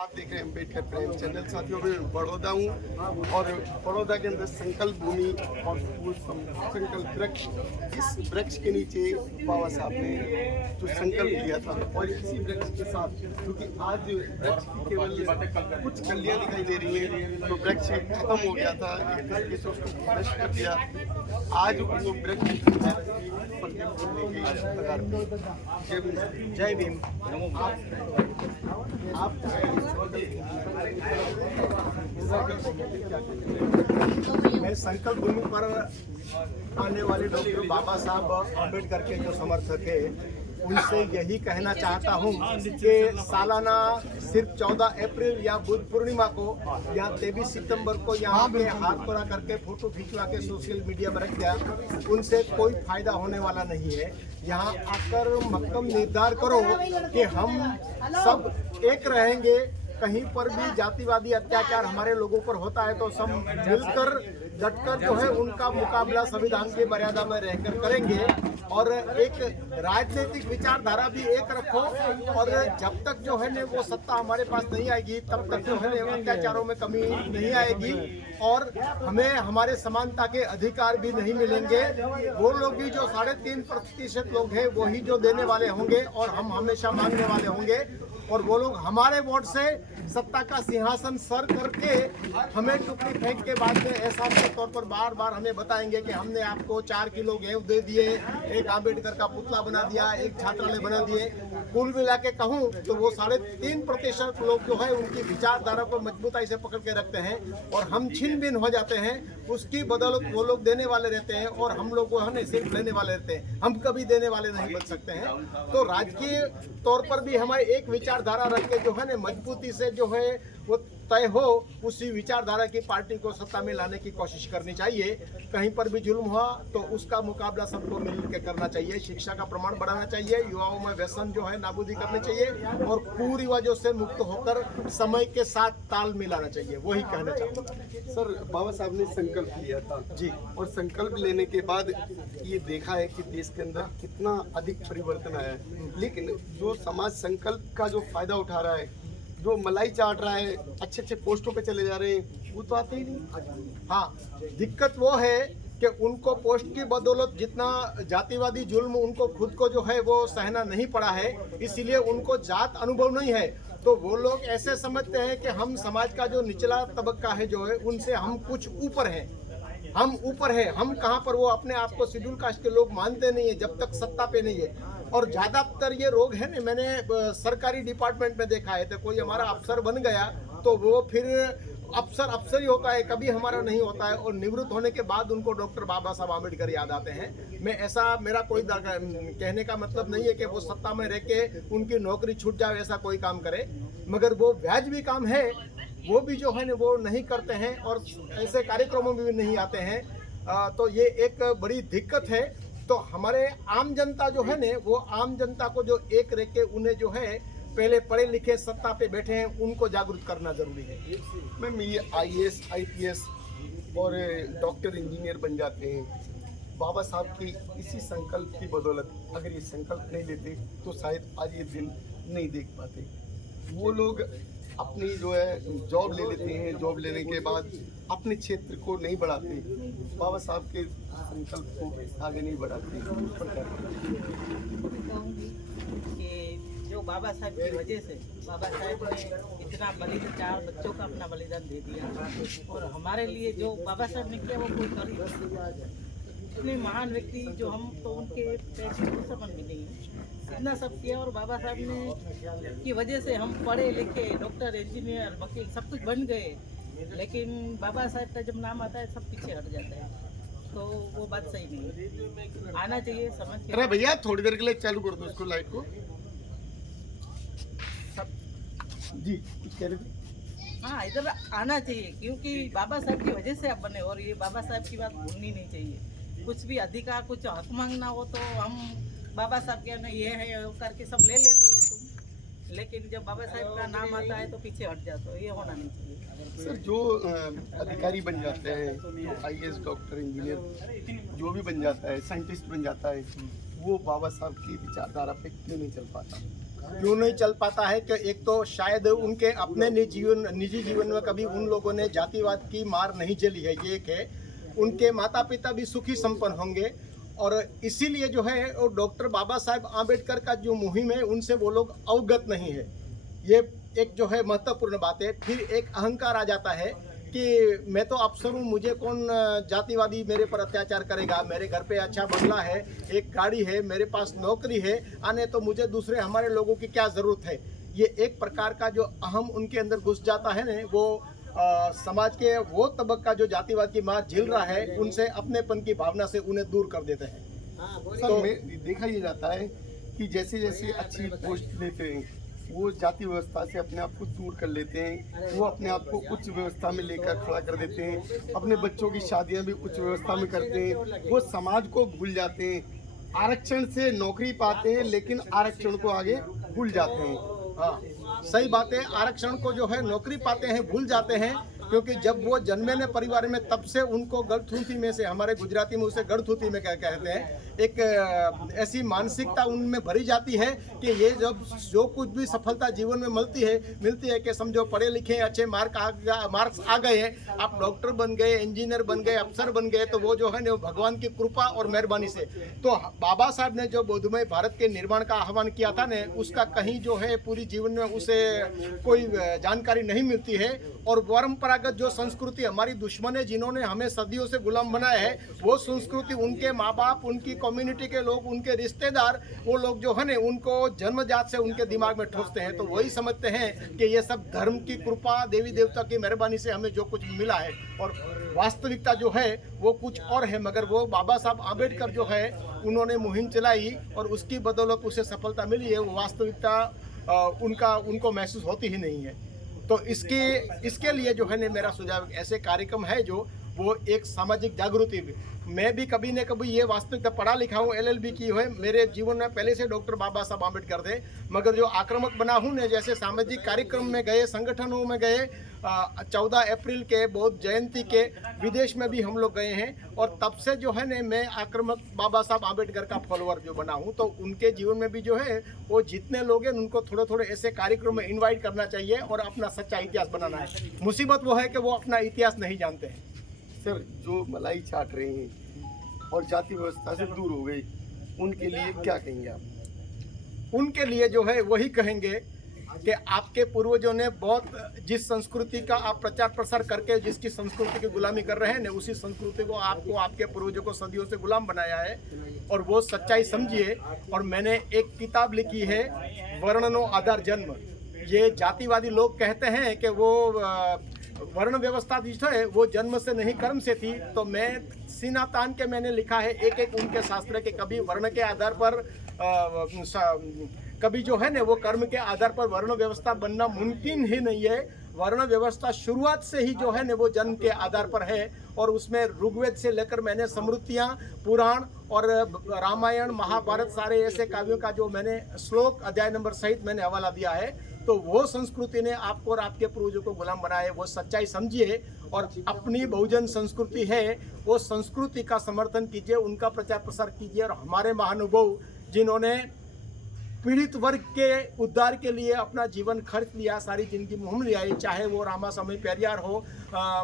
आप देख रहे हैं अम्बेडकर प्रेम चैनल। साथियों में बड़ौदा हूँ और बड़ौदा के अंदर संकल्प भूमि और वो संकल्प वृक्ष, इस वृक्ष के नीचे बाबा साहब ने जो संकल्प लिया था और इसी वृक्ष के साथ, क्योंकि आज वृक्ष की केवल कुछ कलियां दिखाई दे रही हैं, तो वृक्ष खत्म हो गया था, एक तरीके से उसको नष्ट कर दिया। आज वो वृक्ष जय भीम। आप मैं संकल्प भूमि पर आने वाले डॉक्टर बाबा साहब अम्बेडकर के जो समर्थक है उनसे यही कहना चाहता हूं कि सालाना सिर्फ 14 अप्रैल या बुद्ध पूर्णिमा को या 23 सितंबर को यहाँ पे हाथ तोड़ा करके फोटो खिंचवा के सोशल मीडिया में रख दिया, उनसे कोई फायदा होने वाला नहीं है। यहाँ आकर मक्कम निर्धार करो कि हम सब एक रहेंगे। कहीं पर भी जातिवादी अत्याचार हमारे लोगों पर होता है तो सब मिलकर डटकर जो है उनका मुकाबला संविधान की मर्यादा में रहकर करेंगे। और एक राजनीतिक विचारधारा भी एक रखो, और जब तक जो है ना वो सत्ता हमारे पास नहीं आएगी तब तक जो है ना अत्याचारों में कमी नहीं आएगी और हमें हमारे समानता के अधिकार भी नहीं मिलेंगे। वो लोग भी जो 3.5% लोग हैं वही जो देने वाले होंगे और हम हमेशा मांगने वाले होंगे, और वो लोग हमारे वोट से सत्ता का सिंहासन सर करके हमें टुकड़ी फेंक के बाद में एहसान के तौर पर बार बार हमें बताएंगे कि हमने आपको 4 किलो गेहूं दे दिए, एक अम्बेडकर का पुतला बना दिया, एक छात्रालय बना दिए। कुल मिला के कहूँ तो वो 3.5% लोग जो है उनकी विचारधारा को मजबूताई से पकड़ के रखते हैं और हम छिन भिन हो जाते हैं। उसकी बदौलत वो लोग देने वाले रहते हैं और हम लोग वो है सिर्फ लेने वाले रहते हैं। हम कभी देने वाले नहीं बन सकते हैं। तो राजकीय तौर पर भी हमें एक विचारधारा रख के जो है ना मजबूती से जो है वो तय हो, उसी विचारधारा की पार्टी को सत्ता में लाने की कोशिश करनी चाहिए। कहीं पर भी जुल्म हुआ तो उसका मुकाबला सबको मिलकर करना चाहिए। शिक्षा का प्रमाण बढ़ाना चाहिए, युवाओं में व्यसन जो है नाबूदी करनी चाहिए और कुरिवाजों से मुक्त होकर समय के साथ ताल मिलाना चाहिए। वही कहना चाहूँगा। सर, बाबा साहब ने संकल्प लिया था जी, और संकल्प लेने के बाद ये देखा है कि देश के अंदर कितना अधिक परिवर्तन आया है, लेकिन जो समाज संकल्प का जो फायदा उठा रहा है, जो मलाई चाट रहा है, अच्छे अच्छे पोस्टों पे चले जा रहे हैं, वो तो आते ही नहीं। हाँ, दिक्कत वो है कि उनको पोस्ट की बदौलत जितना जातिवादी जुल्म उनको खुद को जो है वो सहना नहीं पड़ा है, इसीलिए उनको जात अनुभव नहीं है। तो वो लोग ऐसे समझते हैं कि हम समाज का जो निचला तबक्का है जो है उनसे हम कुछ ऊपर हैं, हम ऊपर है। हम कहाँ पर, वो अपने आप को शेड्यूल कास्ट के लोग मानते नहीं है जब तक सत्ता पे नहीं है। और ज़्यादातर ये रोग है ना, मैंने सरकारी डिपार्टमेंट में देखा है, तो कोई हमारा अफसर बन गया तो वो फिर अफसर ही होता है, कभी हमारा नहीं होता है। और निवृत्त होने के बाद उनको डॉक्टर बाबा साहब आम्बेडकर याद आते हैं। मेरा कोई कहने का मतलब नहीं है कि वो सत्ता में रह के उनकी नौकरी छूट जाए, ऐसा कोई काम करे, मगर वो वाजिबी काम है वो भी जो है ना वो नहीं करते हैं और ऐसे कार्यक्रमों में भी नहीं आते हैं। तो ये एक बड़ी दिक्कत है। तो हमारे आम जनता जो है ना, वो आम जनता को जो एक रह के उन्हें जो है पहले पढ़े लिखे सत्ता पे बैठे हैं उनको जागरूक करना जरूरी है। मैम, ये IAS IPS और डॉक्टर इंजीनियर बन जाते हैं बाबा साहब की इसी संकल्प की बदौलत। अगर ये संकल्प नहीं लेते तो शायद आज ये दिन नहीं देख पाते। वो लोग अपनी जो है जॉब ले लेते हैं, जॉब लेने के बाद अपने क्षेत्र को नहीं बढ़ाते, बाबा साहब के संकल्प को आगे नहीं बढ़ाते। जो बाबा साहब की वजह से बाबा साहब ने इतना बलिदान, 4 बच्चों का अपना बलिदान दे दिया और हमारे लिए जो बाबा साहब ने किया वो कोई कर इतने महान व्यक्ति जो हम तो उनके पैसे को समझ भी नहीं इतना सब किया। और बाबा साहब ने की वजह से हम पढ़े लिखे डॉक्टर इंजीनियर वकील सब कुछ बन गए, लेकिन बाबा साहब का जब नाम आता है सब पीछे हट जाता है। तो वो बात सही नहीं, आना चाहिए समझ के। अरे भैया थोड़ी देर के लिए चालू कर दो उसको, लाइट को। जी कुछ कह रहे थे? हाँ, इधर आना चाहिए क्योंकि बाबा साहब की वजह से आप बने और ये बाबा साहब की बात भूलनी नहीं चाहिए। कुछ भी अधिकार, कुछ हक मांगना हो तो हम बाबा साहब के ये है वो करके सब ले लेते हो तुम, लेकिन जब बाबा साहब का नाम आता है तो पीछे हट जाते हो, ये होना नहीं चाहिए। सर, जो अधिकारी बन जाते हैं, जो IAS डॉक्टर इंजीनियर जो भी बन जाता है, साइंटिस्ट बन जाता है, वो बाबा साहब की विचारधारा पे क्यों नहीं चल पाता? क्यों नहीं चल पाता है कि एक तो शायद उनके अपने निजी जीवन में कभी उन लोगों ने जातिवाद की मार नहीं झेली है, ये एक है। उनके माता पिता भी सुखी संपन्न होंगे और इसीलिए जो है वो डॉक्टर बाबा साहेब आम्बेडकर का जो मुहिम है उनसे वो लोग अवगत नहीं है। ये एक जो है महत्वपूर्ण बात है। फिर एक अहंकार आ जाता है कि मैं तो अफसर हूँ, मुझे कौन जातिवादी मेरे पर अत्याचार करेगा, मेरे घर पे अच्छा बंगला है, एक गाड़ी है, मेरे पास नौकरी है, आने तो मुझे दूसरे हमारे लोगों की क्या ज़रूरत है। ये एक प्रकार का जो अहम उनके अंदर घुस जाता है ना, वो समाज के वो तबक्का जो जातिवाद की मार झेल रहा है उनसे अपनेपन की भावना से उन्हें दूर कर देते हैं। सर देखा ये जाता है कि जैसे जैसे अच्छी पोस्ट लेते हैं वो जाति व्यवस्था से अपने आप को दूर कर लेते हैं, वो अपने आप को उच्च व्यवस्था में लेकर खड़ा कर देते हैं, अपने बच्चों की शादियां भी उच्च व्यवस्था में करते हैं, वो समाज को भूल जाते हैं। आरक्षण से नौकरी पाते हैं लेकिन आरक्षण को आगे भूल जाते हैं। हाँ, सही बात है। आरक्षण को जो है नौकरी पाते हैं भूल जाते हैं, क्योंकि जब वो जन्मे ने परिवार में तब से उनको गढ़थूथी में से, हमारे गुजराती में उसे गढ़थूथी में क्या कहते हैं, एक ऐसी मानसिकता उनमें भरी जाती है कि ये जब जो कुछ भी सफलता जीवन में मिलती है कि समझो पढ़े लिखे अच्छे मार्क्स आ गए हैं, आप डॉक्टर बन गए, इंजीनियर बन गए, अफसर बन गए, तो वो जो है ना भगवान की कृपा और मेहरबानी से। तो बाबा साहब ने जो बौद्धमय भारत के निर्माण का आह्वान किया था ना, उसका कहीं जो है पूरी जीवन में उसे कोई जानकारी नहीं मिलती है। और परंपरागत जो संस्कृति हमारी दुश्मन है, जिन्होंने हमें सदियों से गुलाम बनाया है, वो संस्कृति उनके माँ बाप, उनकी कम्युनिटी के लोग, उनके रिश्तेदार, वो लोग जो है ना उनको जन्मजात से उनके दिमाग में ठोसते हैं। तो वही समझते हैं कि ये सब धर्म की कृपा, देवी देवता की मेहरबानी से हमें जो कुछ मिला है, और वास्तविकता जो है वो कुछ और है। मगर वो बाबा साहब आम्बेडकर जो है उन्होंने मुहिम चलाई और उसकी बदौलत उसे सफलता मिली है, वो वास्तविकता उनको महसूस होती ही नहीं है। तो इसके लिए जो है ना मेरा सुझाव ऐसे कार्यक्रम है जो वो एक सामाजिक जागृति भी। मैं भी कभी न कभी ये वास्तविकता पढ़ा लिखा हूँ, LLB की है, मेरे जीवन में पहले से डॉक्टर बाबा साहब आम्बेडकर थे, मगर जो आक्रामक बना हूँ ने, जैसे सामाजिक कार्यक्रम में गए, संगठनों में गए, 14 अप्रैल के बौद्ध जयंती के विदेश में भी हम लोग गए हैं, और तब से जो है ना मैं आक्रामक बाबा साहब आम्बेडकर का फॉलोअर जो बना हूँ। तो उनके जीवन में भी जो है वो जितने लोग हैं उनको थोड़े थोड़े ऐसे कार्यक्रम में इन्वाइट करना चाहिए और अपना सच्चा इतिहास बनाना है। मुसीबत वो है कि वो अपना इतिहास नहीं जानते हैं। सर जो मलाई चाट रहे हैं और जाति व्यवस्था से दूर हो गई, उनके लिए क्या कहेंगे आप? उनके लिए जो है वही कहेंगे कि आपके पूर्वजों ने बहुत, जिस संस्कृति का आप प्रचार प्रसार करके जिसकी संस्कृति की गुलामी कर रहे हैं ना, उसी संस्कृति को आपको, आपके पूर्वजों को सदियों से गुलाम बनाया है, और वो सच्चाई समझिए। और मैंने एक किताब लिखी है, वर्णनो आधार जन्म। ये जातिवादी लोग कहते हैं कि वो वर्ण व्यवस्था जो है वो जन्म से नहीं कर्म से थी, तो मैं सीना तान के मैंने लिखा है एक एक उनके शास्त्र के, कभी वर्ण के आधार पर कभी जो है ना वो कर्म के आधार पर वर्ण व्यवस्था बनना मुमकिन ही नहीं है। वर्ण व्यवस्था शुरुआत से ही जो है ना वो जन्म के आधार पर है, और उसमें ऋग्वेद से लेकर मैंने स्मृतियाँ, पुराण और रामायण, महाभारत, सारे ऐसे काव्यों का जो मैंने श्लोक, अध्याय नंबर सहित मैंने हवाला दिया है। तो वो संस्कृति ने आपको और आपके पूर्वजों को गुलाम बनाया है, वो सच्चाई समझिए और अपनी बहुजन संस्कृति है वो संस्कृति का समर्थन कीजिए, उनका प्रचार प्रसार कीजिए। और हमारे महानुभाव जिन्होंने पीड़ित वर्ग के उद्धार के लिए अपना जीवन खर्च लिया, सारी जिंदगी मुहिम लिया, चाहे वो रामास्वामी पेरियार हो,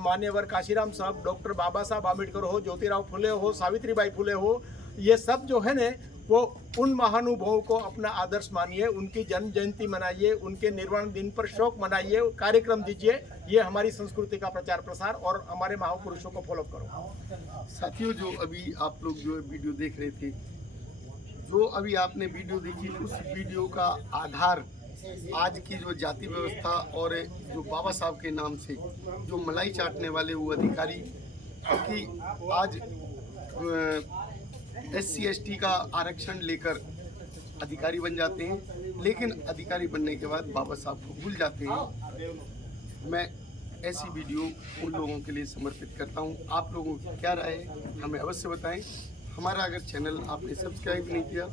मान्यवर काशीराम साहब, डॉक्टर बाबा साहब आम्बेडकर हो, ज्योतिराव फुले हो, सावित्रीबाई फुले हो, ये सब जो है न वो उन महानुभावों को अपना आदर्श मानिए, उनकी जन्म जयंती मनाइए, उनके निर्वाण दिन पर शोक मनाइए, कार्यक्रम दीजिए। ये हमारी संस्कृति का प्रचार प्रसार, और हमारे महापुरुषों को फॉलो करो। साथियों, जो अभी आप लोग जो वीडियो देख रहे थे, जो अभी आपने वीडियो देखी, उस वीडियो का आधार आज की जो जाति व्यवस्था और जो बाबा साहब के नाम से जो मलाई चाटने वाले वो अधिकारी, क्योंकि आज SC ST का आरक्षण लेकर अधिकारी बन जाते हैं, लेकिन अधिकारी बनने के बाद बाबा साहब को भूल जाते हैं। मैं ऐसी वीडियो उन लोगों के लिए समर्पित करता हूं। आप लोगों की क्या राय है हमें अवश्य बताएं। हमारा अगर चैनल आपने सब्सक्राइब नहीं किया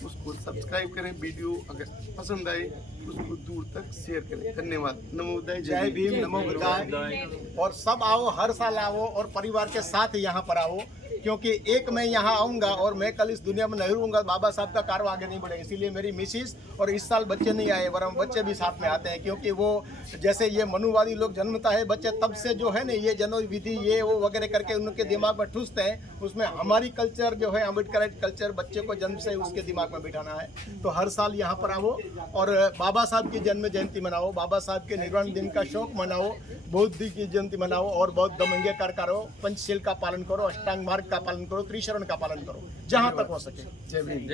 उसको सब्सक्राइब करें, वीडियो अगर पसंद आए उसको दूर तक शेयर करें। धन्यवाद। नमो बुद्धाय, जय भीम, नमो बुद्धाय। और सब आओ, हर साल आओ और परिवार के साथ यहाँ पर आओ। क्योंकि एक मैं यहाँ आऊँगा और मैं कल इस दुनिया में नहीं रहूँगा, बाबा साहब का कारवा आगे नहीं बढ़ेगा। इसीलिए मेरी मिसिस और इस साल बच्चे नहीं आए, वरना बच्चे भी साथ में आते हैं, क्योंकि वो जैसे ये मनुवादी लोग जन्मता है बच्चे, तब से जो है ना ये जन्म विधि ये वो वगैरह करके उनके दिमाग में ठूसते हैं। उसमें हमारी कल्चर जो है अम्बेडकराइट कल्चर बच्चे को जन्म से उसके दिमाग में बिठाना है। तो हर साल यहाँ पर आओ और बाबा साहब की जन्म जयंती मनाओ, बाबा साहब के निर्वाण दिन का शौक मनाओ, बौद्ध की जयंती मनाओ और बौद्ध धम्मंगेकार करो, पंचशील का पालन करो, अष्टांग मार्ग का पालन करो, त्रिशरण का पालन करो, जहाँ तक हो सके। जय भीम।